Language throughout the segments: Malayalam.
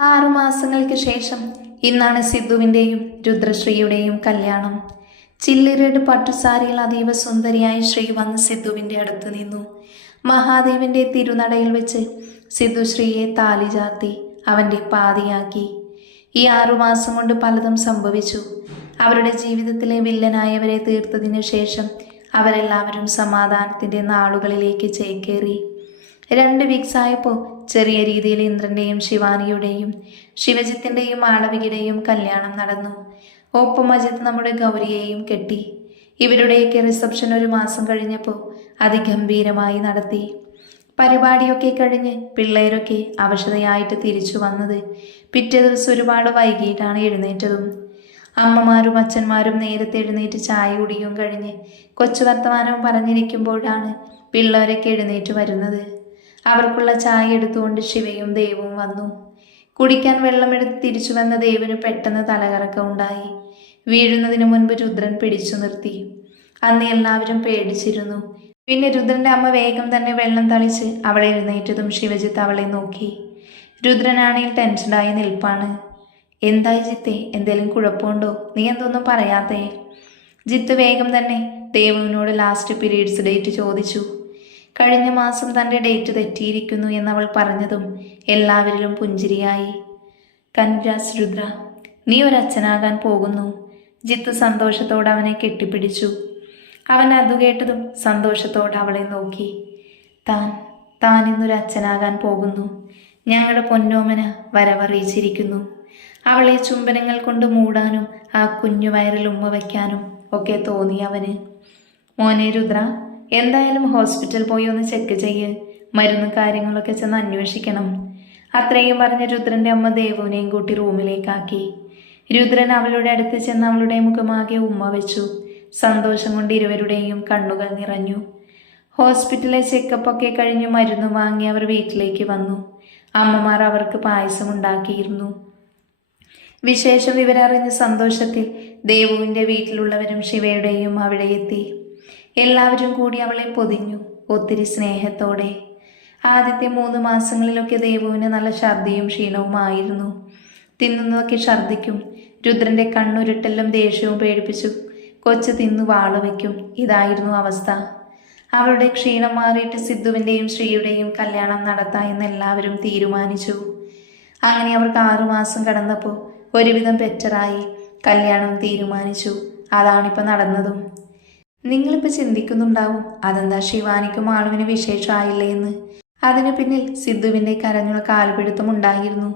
ആറുമാസങ്ങൾക്ക് ശേഷം ഇന്നാണ് സിദ്ധുവിന്റെയും രുദ്രശ്രീയുടെയും കല്യാണം. ചില്ലിരട് പട്ടുസാരിയിൽ അതീവ സുന്ദരിയായ ശ്രീ വന്ന് സിദ്ധുവിന്റെ അടുത്ത് നിന്നു. മഹാദേവന്റെ തിരുനടയിൽ വെച്ച് സിദ്ധു ശ്രീയെ താലി ചാർത്തി അവന്റെ പാതിയാക്കി. ഈ ആറുമാസം കൊണ്ട് പലതും സംഭവിച്ചു. അവരുടെ ജീവിതത്തിലെ വില്ലനായവരെ തീർത്തതിനു ശേഷം അവരെല്ലാവരും സമാധാനത്തിന്റെ നാളുകളിലേക്ക് ചേക്കേറി. രണ്ട് വീക്സ് ആയപ്പോൾ ചെറിയ രീതിയിൽ ഇന്ദ്രന്റെയും ശിവാനിയുടെയും ശിവജിത്തിന്റെയും മാളവികയുടെയും കല്യാണം നടന്നു. ഒപ്പം അജിത്ത് നമ്മുടെ ഗൗരിയെയും കെട്ടി. ഇവരുടെയൊക്കെ റിസപ്ഷൻ ഒരു മാസം കഴിഞ്ഞപ്പോൾ അതിഗംഭീരമായി നടത്തി. പരിപാടിയൊക്കെ കഴിഞ്ഞ് പിള്ളേരൊക്കെ അവശതയായിട്ട് തിരിച്ചു വന്നത് പിറ്റേ ദിവസം ഒരുപാട് വൈകിട്ടാണ് എഴുന്നേറ്റതും. അമ്മമാരും അച്ഛന്മാരും നേരത്തെ എഴുന്നേറ്റ് ചായ കുടിയും കഴിഞ്ഞ് കൊച്ചു വർത്തമാനവും പറഞ്ഞിരിക്കുമ്പോഴാണ് പിള്ളേരൊക്കെ എഴുന്നേറ്റ് വരുന്നത്. അവർക്കുള്ള ചായ എടുത്തുകൊണ്ട് ശിവയും ദേവും വന്നു. കുടിക്കാൻ വെള്ളമെടുത്ത് തിരിച്ചു വന്ന ദേവിന് പെട്ടെന്ന് തലകറക്കം ഉണ്ടായി. വീഴുന്നതിന് മുൻപ് രുദ്രൻ പിടിച്ചു നിർത്തി. അന്ന് എല്ലാവരും പേടിച്ചിരുന്നു. പിന്നെ രുദ്രന്റെ അമ്മ വേഗം തന്നെ വെള്ളം തളിച്ച് അവളെ എഴുന്നേറ്റതും ശിവജിത്ത് അവളെ നോക്കി. രുദ്രനാണെങ്കിൽ ടെൻഷനായി നിൽപ്പാണ്. എന്തായി ജിത്തെ? എന്തേലും കുഴപ്പമുണ്ടോ? നീ എന്തൊന്നും പറയാത്തേ? ജിത്ത് വേഗം തന്നെ ദേവുവിനോട് ലാസ്റ്റ് പീരീഡ്സ് ഡേറ്റ് ചോദിച്ചു. കഴിഞ്ഞ മാസം തന്റെ ഡേറ്റ് തെറ്റിയിരിക്കുന്നു എന്നവൾ പറഞ്ഞതും എല്ലാവരിലും പുഞ്ചിരിയായി. കൺഗ്രാസ് രുദ്ര നീ ഒരച്ഛനാകാൻ പോകുന്നു. ജിത്തു സന്തോഷത്തോടെ അവനെ കെട്ടിപ്പിടിച്ചു. അവൻ അതു കേട്ടതും സന്തോഷത്തോടെ അവളെ നോക്കി. താൻ താൻ ഇന്നൊരു അച്ഛനാകാൻ പോകുന്നു. ഞങ്ങളുടെ പൊന്നോമന വരവറിയിച്ചിരിക്കുന്നു. അവളെ ചുംബനങ്ങൾ കൊണ്ട് മൂടാനും ആ കുഞ്ഞു വയറിൽ ഉമ്മ വയ്ക്കാനും ഒക്കെ തോന്നി അവന്. മോനെ രുദ്ര എന്തായാലും ഹോസ്പിറ്റൽ പോയി ഒന്ന് ചെക്ക് ചെയ്യ്. മരുന്നും കാര്യങ്ങളൊക്കെ ചെന്ന് അന്വേഷിക്കണം. അത്രയും പറഞ്ഞ രുദ്രന്റെ അമ്മ ദേവുവിനെയും കൂട്ടി റൂമിലേക്കാക്കി. രുദ്രൻ അവളുടെ അടുത്ത് ചെന്ന് അവളുടെ മുഖമാകെ ഉമ്മ വെച്ചു. സന്തോഷം കൊണ്ട് ഇരുവരുടെയും കണ്ണുകൾ നിറഞ്ഞു. ഹോസ്പിറ്റലിലെ ചെക്കപ്പ് ഒക്കെ കഴിഞ്ഞ് മരുന്ന് വാങ്ങി അവർ വീട്ടിലേക്ക് വന്നു. അമ്മമാർ അവർക്ക് പായസം ഉണ്ടാക്കിയിരുന്നു. വിശേഷ വിവരറിഞ്ഞ സന്തോഷത്തിൽ ദേവുവിന്റെ വീട്ടിലുള്ളവരും ശിവയുടെയും അവിടെ എത്തി. എല്ലാവരും കൂടി അവളെ പൊതിഞ്ഞു ഒത്തിരി സ്നേഹത്തോടെ. ആദ്യത്തെ മൂന്ന് മാസങ്ങളിലൊക്കെ ദേവുവിന് നല്ല ഛർദിയും ക്ഷീണവുമായിരുന്നു തിന്നുന്നതൊക്കെ ഛർദിക്കും രുദ്രന്റെ കണ്ണുരുട്ടെല്ലാം ദേഷ്യവും പേടിപ്പിച്ചു കൊച്ചു തിന്നു വാളുവയ്ക്കും ഇതായിരുന്നു അവസ്ഥ. അവളുടെ ക്ഷീണം മാറിയിട്ട് സിദ്ധുവിന്റെയും ശ്രീയുടെയും കല്യാണം നടത്താമെന്ന് എല്ലാവരും തീരുമാനിച്ചു. അങ്ങനെ അവർക്ക് ആറുമാസം കടന്നപ്പോൾ ഒരുവിധം ബെറ്ററായി കല്യാണം തീരുമാനിച്ചു. അതാണിപ്പോൾ നടന്നതും. നിങ്ങളിപ്പോൾ ചിന്തിക്കുന്നുണ്ടാവും അതെന്താ ശിവാനിക്കും ആളുവിന് വിശേഷമായില്ലേ എന്ന്. അതിനു പിന്നിൽ സിദ്ധുവിന്റെ കരഞ്ഞുള്ള കാൽപിടുത്തം ഉണ്ടായിരുന്നു.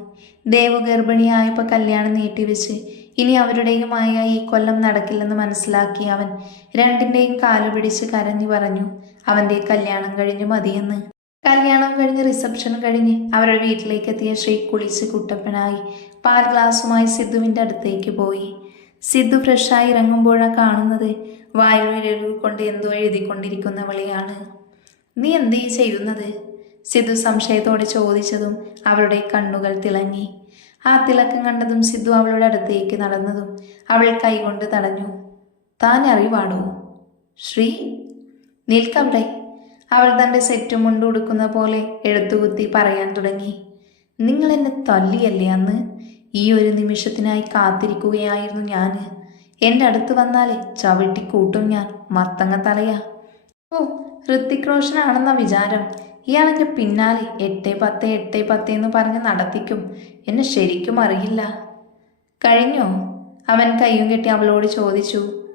ദേവഗർഭിണിയായപ്പോൾ കല്യാണം നീട്ടിവെച്ച് ഇനി അവരുടെയുമായ ഈ കൊല്ലം നടക്കില്ലെന്ന് മനസ്സിലാക്കി അവൻ രണ്ടിന്റെയും കാലു പിടിച്ച് കരഞ്ഞു പറഞ്ഞു അവന്റെ കല്യാണം കഴിഞ്ഞു മതിയെന്ന്. കല്യാണം കഴിഞ്ഞ് റിസപ്ഷൻ കഴിഞ്ഞ് അവരുടെ വീട്ടിലേക്ക് എത്തിയ ശ്രീ കുളിച്ച് കുട്ടപ്പനായി പാൽ ഗ്ലാസുമായി സിദ്ധുവിന്റെ അടുത്തേക്ക് പോയി. സിദ്ധു ഫ്രഷായി ഇറങ്ങുമ്പോഴാണ് കാണുന്നത്. വായുവിരൽ കൊണ്ട് എന്തോ എഴുതിക്കൊണ്ടിരിക്കുന്നവളെയാണ് നീ എന്തീ ചെയ്യുന്നത്? സിദ്ധു സംശയത്തോടെ ചോദിച്ചതും അവളുടെ കണ്ണുകൾ തിളങ്ങി. ആ തിളക്കം കണ്ടതും സിദ്ധു അവളുടെ അടുത്തേക്ക് നടന്നതും അവൾ കൈകൊണ്ട് തടഞ്ഞു. താൻ അറിവാണോ? ശ്രീ നിൽക്കവിടെ. അവൾ തന്റെ സെറ്റും മുണ്ട് ഉടുക്കുന്ന പോലെ എഴുത്തുകുത്തി പറയാൻ തുടങ്ങി. നിങ്ങൾ എന്നെ തല്ലിയല്ലേ അന്ന്? ഈ ഒരു നിമിഷത്തിനായി കാത്തിരിക്കുകയായിരുന്നു ഞാൻ എന്റെ അടുത്ത് വന്നാലേ ചവിട്ടി കൂട്ടും ഞാൻ മത്തങ്ങ തലയാ. ഓ ഋത്തിക് റോഷനാണെന്ന വിചാരം. ഇയാളെന്റെ പിന്നാലെ എട്ട് പത്ത് എട്ട് പത്ത് എന്ന് പറഞ്ഞ് നടത്തിക്കും. എന്നെ ശരിക്കും അറിയില്ല. കഴിഞ്ഞോ? അവൻ കയ്യും കെട്ടി അവളോട് ചോദിച്ചു.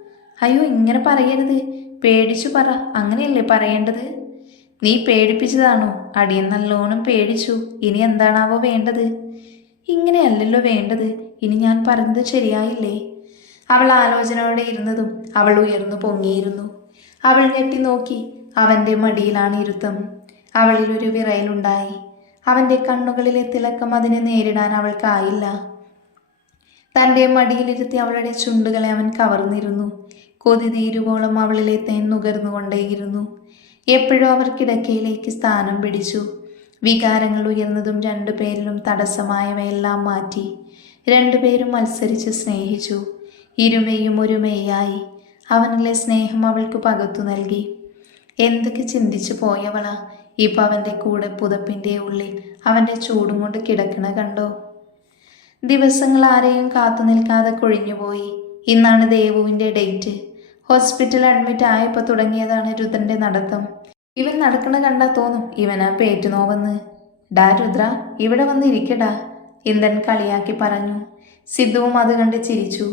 അയ്യോ ഇങ്ങനെ പറയരുത്. പേടിച്ചു പറ. അങ്ങനെയല്ലേ പറയേണ്ടത്? നീ പേടിപ്പിച്ചതാണോ? അടിയൻ നല്ലോണം പേടിച്ചു. ഇനി എന്താണാവോ വേണ്ടത്? ഇങ്ങനെയല്ലല്ലോ വേണ്ടത്. ഇനി ഞാൻ പറഞ്ഞത് ശരിയായില്ലേ? അവൾ ആലോചനയോടെ ഇരുന്നതും അവൾ ഉയർന്നു പൊങ്ങിയിരുന്നു. അവൾ ഞെട്ടി നോക്കി അവന്റെ മടിയിലാണ് ഇരുത്തം. അവളിൽ ഒരു വിറയലുണ്ടായി. അവന്റെ കണ്ണുകളിലെ തിളക്കം അതിനെ നേരിടാൻ അവൾക്കായില്ല. തന്റെ മടിയിലിരുത്തി അവളുടെ ചുണ്ടുകളെ അവൻ കവർന്നിരുന്നു. കൊതി തീരുവോളം അവളിലെ തേൻ നുകർന്നുകൊണ്ടേയിരുന്നു. എപ്പോഴും അവർ കിടക്കയിലേക്ക് സ്ഥാനം പിടിച്ചു. വികാരങ്ങൾ ഉയർന്നതും രണ്ടുപേരിലും തടസ്സമായവയെല്ലാം മാറ്റി രണ്ടുപേരും മത്സരിച്ച് സ്നേഹിച്ചു. ഇരുമയും ഒരുമയായി അവനിലെ സ്നേഹം അവൾക്ക് പകത്തു നൽകി. എന്തൊക്കെ ചിന്തിച്ചു പോയവള? ഇപ്പം അവന്റെ കൂടെ പുതപ്പിന്റെ ഉള്ളിൽ അവന്റെ ചൂടും കൊണ്ട് കിടക്കണ കണ്ടോ? ദിവസങ്ങൾ ആരെയും കാത്തു നിൽക്കാതെ കൊഴിഞ്ഞുപോയി. ഇന്നാണ് ദേവുവിന്റെ ഡേറ്റ്. ഹോസ്പിറ്റൽ അഡ്മിറ്റ് ആയപ്പോൾ തുടങ്ങിയതാണ് രുദ്രന്റെ നടത്തം. ഇവൻ നടക്കണ കണ്ടാ തോന്നും ഇവനാ പേറ്റ് നോവെന്ന് ഡാ രുദ്ര ഇവിടെ വന്നിരിക്കടാ ഇന്ദൻ കളിയാക്കി പറഞ്ഞു. സിദ്ധുവും അത് കണ്ട് ചിരിച്ചു.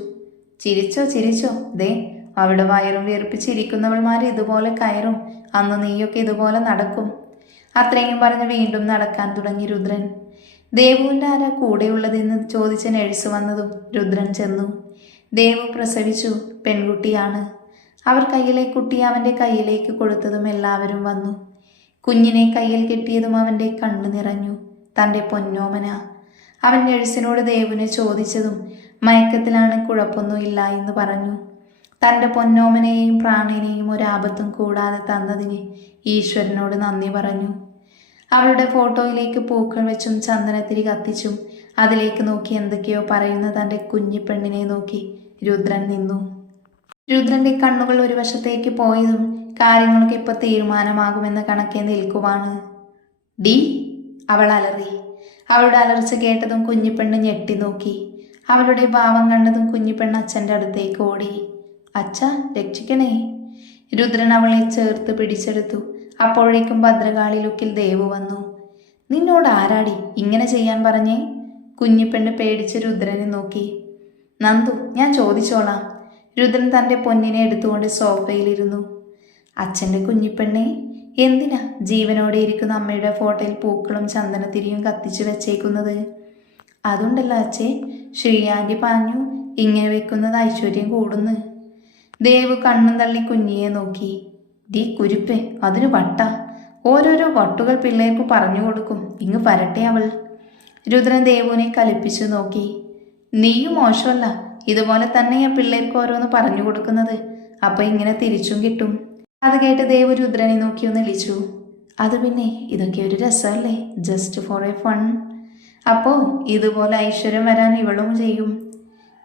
ചിരിച്ചോ ചിരിച്ചോ ദേ അവിടെ വയറും വീർപ്പിച്ചിരിക്കുന്നവൾമാർ ഇതുപോലെ കയറും അന്ന് നീയൊക്കെ ഇതുപോലെ നടക്കും. അത്രയും പറഞ്ഞ് വീണ്ടും നടക്കാൻ തുടങ്ങി രുദ്രൻ. ദേവുവിന്റെ ആരാ കൂടെയുള്ളതെന്ന് ചോദിച്ച നഴ്സ് വന്നതും രുദ്രൻ ചെന്നു. ദേവു പ്രസവിച്ചു പെൺകുട്ടിയാണ്. അവർ കയ്യിലെ കുട്ടി അവന്റെ കയ്യിലേക്ക് കൊടുത്തതും എല്ലാവരും വന്നു. കുഞ്ഞിനെ കയ്യിൽ കെട്ടിയതും അവന്റെ കണ്ണു നിറഞ്ഞു. തന്റെ പൊന്നോമന. അവൻ നഴ്സിനോട് ദേവുവിനെ ചോദിച്ചതും മയക്കത്തിലാണ് കുഴപ്പമൊന്നുമില്ല എന്ന് പറഞ്ഞു. തന്റെ പൊന്നോമനെയും പ്രാണനെയും ഒരാപത്തും കൂടാതെ തന്നതിന് ഈശ്വരനോട് നന്ദി പറഞ്ഞു. അവളുടെ ഫോട്ടോയിലേക്ക് പൂക്കൾ വെച്ചും ചന്ദനത്തിരി കത്തിച്ചും അതിലേക്ക് നോക്കി എന്തൊക്കെയോ പറയുന്ന തന്റെ കുഞ്ഞിപ്പെണ്ണിനെ നോക്കി രുദ്രൻ നിന്നു. രുദ്രന്റെ കണ്ണുകൾ ഒരു വശത്തേക്ക് പോയതും കാര്യങ്ങളൊക്കെ ഇപ്പൊ തീരുമാനമാകുമെന്ന കണക്കെ നിൽക്കുവാണ്. ഡി അവൾ അലറി. അവളുടെ അലർച്ച കേട്ടതും കുഞ്ഞിപ്പെണ്ണ് ഞെട്ടി നോക്കി. അവളുടെ ഭാവം കണ്ടതും കുഞ്ഞിപ്പെണ്ണ് അച്ഛന്റെ അടുത്തേക്ക് ഓടി. അച്ഛ രക്ഷിക്കണേ. രുദ്രൻ അവളെ ചേർത്ത് പിടിച്ചെടുത്തു. അപ്പോഴേക്കും ഭദ്രകാളി ലുക്കിൽ ദേവ് വന്നു. നിന്നോട് ആരാടി ഇങ്ങനെ ചെയ്യാൻ പറഞ്ഞേ? കുഞ്ഞിപ്പെണ്ണ് പേടിച്ച് രുദ്രനെ നോക്കി. നന്ദു ഞാൻ ചോദിച്ചോളാം. രുദ്രൻ തന്റെ പൊന്നിനെ എടുത്തുകൊണ്ട് സോഫയിലിരുന്നു. അച്ഛന്റെ കുഞ്ഞിപ്പെണ്ണെ എന്തിനാ ജീവനോടെ ഇരിക്കുന്ന അമ്മയുടെ ഫോട്ടോയിൽ പൂക്കളും ചന്ദനത്തിരിയും കത്തിച്ചു വെച്ചേക്കുന്നത്? അതുണ്ടല്ലോ അച്ഛേ ശ്രീയാന്റി പറഞ്ഞു ഇങ്ങനെ വെക്കുന്നത് ഐശ്വര്യം കൂടുന്നു. ദേവ് കണ്ണും തള്ളി കുഞ്ഞിയെ നോക്കി. ദി കുരുപ്പേ അതിന് വട്ട. ഓരോരോ വട്ടുകൾ പിള്ളേർക്ക് പറഞ്ഞു കൊടുക്കും. ഇങ്ങ് വരട്ടെ അവൾ. രുദ്രൻ ദേവുവിനെ കലിപ്പിച്ചു നോക്കി. നീയും മോശമല്ല. ഇതുപോലെ തന്നെയാ പിള്ളേർക്ക് ഓരോന്ന് പറഞ്ഞു കൊടുക്കുന്നത്. അപ്പൊ ഇങ്ങനെ തിരിച്ചും കിട്ടും. അത് കേട്ട് ദേവ് രുദ്രനെ നോക്കി ഒന്ന് വിളിച്ചു അത് പിന്നെ ഇതൊക്കെ ഒരു രസമല്ലേ? ജസ്റ്റ് ഫോർ എ ഫൺ അപ്പോൾ ഇതുപോലെ ഐശ്വര്യം വരാൻ ഇവളും ചെയ്യും.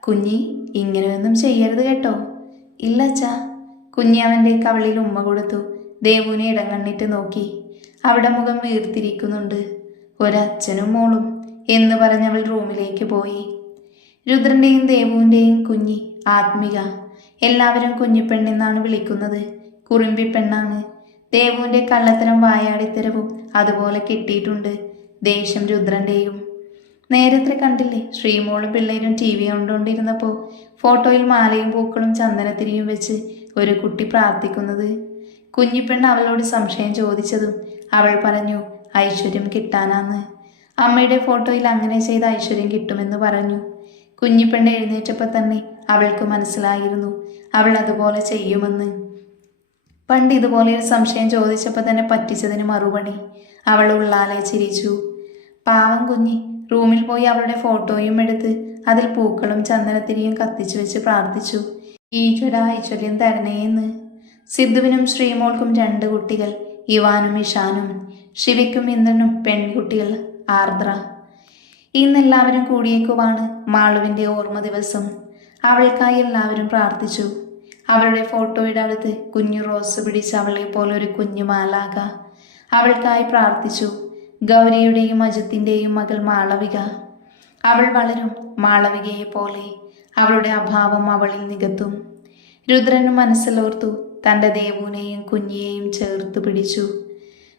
കുഞ്ഞി ഇങ്ങനെയൊന്നും ചെയ്യരുത് കേട്ടോ. ഇല്ല അച്ഛാ. കുഞ്ഞി അവന്റെ കവളിൽ ഉമ്മ കൊടുത്തു. ദേവുവിനെ ഇടം കണ്ണിട്ട് നോക്കി. അവിടെ മുഖം വീർത്തിരിക്കുന്നുണ്ട്. ഒരച്ഛനും മോളും എന്ന് പറഞ്ഞവൾ റൂമിലേക്ക് പോയി. രുദ്രന്റെയും ദേവുവിന്റെയും കുഞ്ഞി ആത്മിക. എല്ലാവരും കുഞ്ഞിപ്പെണ്ണെന്നാണ് വിളിക്കുന്നത്. കുറുമ്പി പെണ്ണാണ്. ദേവുവിന്റെ കള്ളത്തരം വായാടിത്തരവും അതുപോലെ കിട്ടിയിട്ടുണ്ട്. ദേഷ്യം രുദ്രന്റെയും നേരത്തെ കണ്ടില്ലേ ശ്രീമോളും പിള്ളേരും ടി വി കണ്ടുകൊണ്ടിരുന്നപ്പോൾ ഫോട്ടോയിൽ മാലയും പൂക്കളും ചന്ദനത്തിരിയും വെച്ച് ഒരു കുട്ടി പ്രാർത്ഥിക്കുന്നത്. കുഞ്ഞിപ്പെണ്ണ് അവളോട് സംശയം ചോദിച്ചതും അവൾ പറഞ്ഞു ഐശ്വര്യം കിട്ടാനാന്ന്. അമ്മയുടെ ഫോട്ടോയിൽ അങ്ങനെ ചെയ്ത ഐശ്വര്യം കിട്ടുമെന്ന് പറഞ്ഞു. കുഞ്ഞിപ്പെണ്ണ് എഴുന്നേറ്റപ്പോൾ തന്നെ അവൾക്ക് മനസ്സിലായിരുന്നു. അവൾ അതുപോലെ ചെയ്യുമെന്ന്. പണ്ട് ഇതുപോലെ ഒരു സംശയം ചോദിച്ചപ്പോൾ തന്നെ പറ്റിച്ചതിന് മറുപടി. അവൾ ഉള്ളാലെ ചിരിച്ചു. പാവം കുഞ്ഞി റൂമിൽ പോയി അവളുടെ ഫോട്ടോയും എടുത്ത് അതിൽ പൂക്കളും ചന്ദനത്തിരിയും കത്തിച്ചു വെച്ച് പ്രാർത്ഥിച്ചു. ഈശ്വര ഐശ്വര്യം തരണേന്ന് സിദ്ധുവിനും ശ്രീമോൾക്കും രണ്ട് കുട്ടികൾ ഇവാനും ഇഷാനും ശിവയ്ക്കും ഇന്ദ്രനും പെൺകുട്ടികൾ ആർദ്ര. ഇന്നെല്ലാവരും കൂടിയേക്കുവാണ് മാളുവിന്റെ ഓർമ്മ ദിവസം. അവൾക്കായി എല്ലാവരും പ്രാർത്ഥിച്ചു. അവളുടെ ഫോട്ടോയുടെ അടുത്ത് കുഞ്ഞു റോസ് പിടിച്ച് അവളെ പോലെ ഒരു കുഞ്ഞു മാലാക അവൾക്കായി പ്രാർത്ഥിച്ചു. ഗൗരിയുടെയും അജിത്തിന്റെയും മകൾ മാളവിക. അവൾ വളരും മാളവികയെ പോലെ. അവളുടെ അഭാവം അവളിൽ നികത്തും. രുദ്രനും മനസ്സിലോർത്തു തന്റെ ദേവുവിനെയും കുഞ്ഞിയെയും ചേർത്ത് പിടിച്ചു.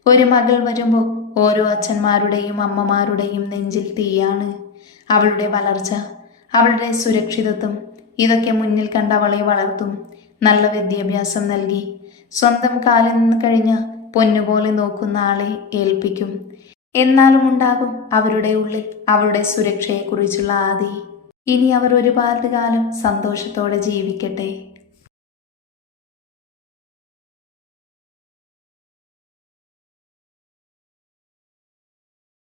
ഒരു മകൾ വരുമ്പോൾ ഓരോ അച്ഛന്മാരുടെയും അമ്മമാരുടെയും നെഞ്ചിൽ തീയാണ് അവളുടെ വളർച്ച അവളുടെ സുരക്ഷിതത്വം. ഇതൊക്കെ മുന്നിൽ കണ്ട അവളെ വളർത്തും. നല്ല വിദ്യാഭ്യാസം നൽകി. സ്വന്തം കാലിൽ നിന്ന് കഴിഞ്ഞ പൊന്നുപോലെ നോക്കുന്ന ആളെ ഏൽപ്പിക്കും. എന്നാലും ഉണ്ടാകും അവരുടെ ഉള്ളിൽ അവളുടെ സുരക്ഷയെക്കുറിച്ചുള്ള ആദി. ഇനി അവർ ഒരുപാട് കാലം സന്തോഷത്തോടെ ജീവിക്കട്ടെ.